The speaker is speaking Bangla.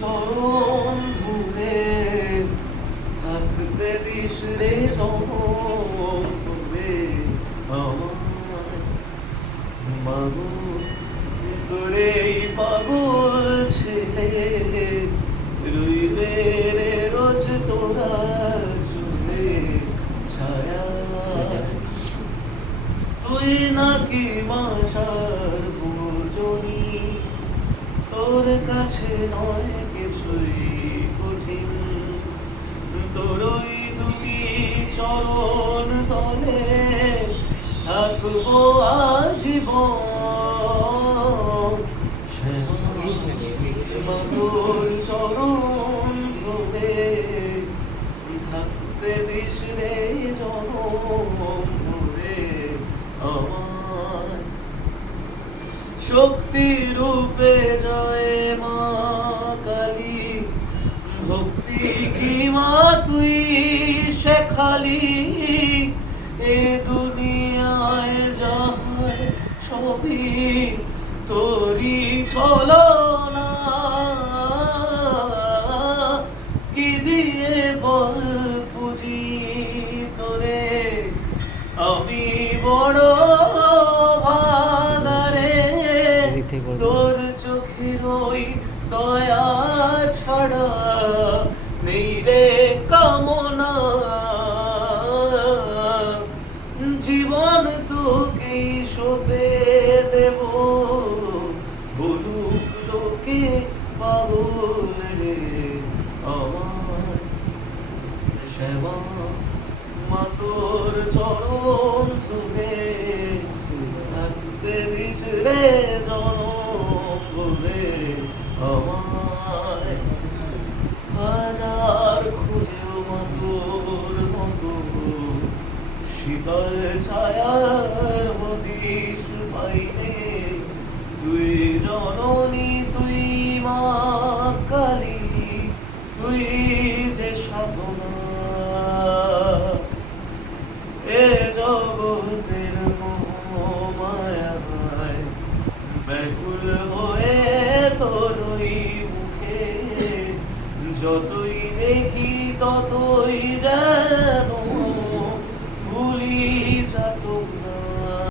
চরণ ধরে থাকতে দিস রে জনম করে আমায় মাগো তোরে এই পাগল ছেলে রইবে রে রোজ তোরা চুলে ছায়া তুই নাকি মাসার পূজনী তোর কাছে নয় কিছুই কঠিন তোর ওই দুই চরণ তলে থাকবো আজীবন তোর চরণ ধরে থাকতে দিস রে জনম ধরে আমায় শক্তি রূপে জয় মা কালী ভক্তি কি মা তুই শেখালি এ দুনিয়ায় যাহার সবই তোরি ছলনা কি দিয়ে বল পুজি তোরে আমি বড় ভাগারে তোর চোখের ওই দয়া ছাড়া নেই রে কামনা জীবন তোকে সঁপে দেব বলুক লোকে পাগল রে আমার সেবা মা তোর চরণ ধরে থাকতে দিস রে জনম বলে আমায় হাজার খুঁজেও মা তোর মতো শীতল ছায়ার হদিস পাইনে তুই জননী তুই মা কালী তুই যে সাধনা এ জগতের মোহমায়ায় ব্যাকুল হয়ে তোর ওই মুখে যতই দেখি ততই যেন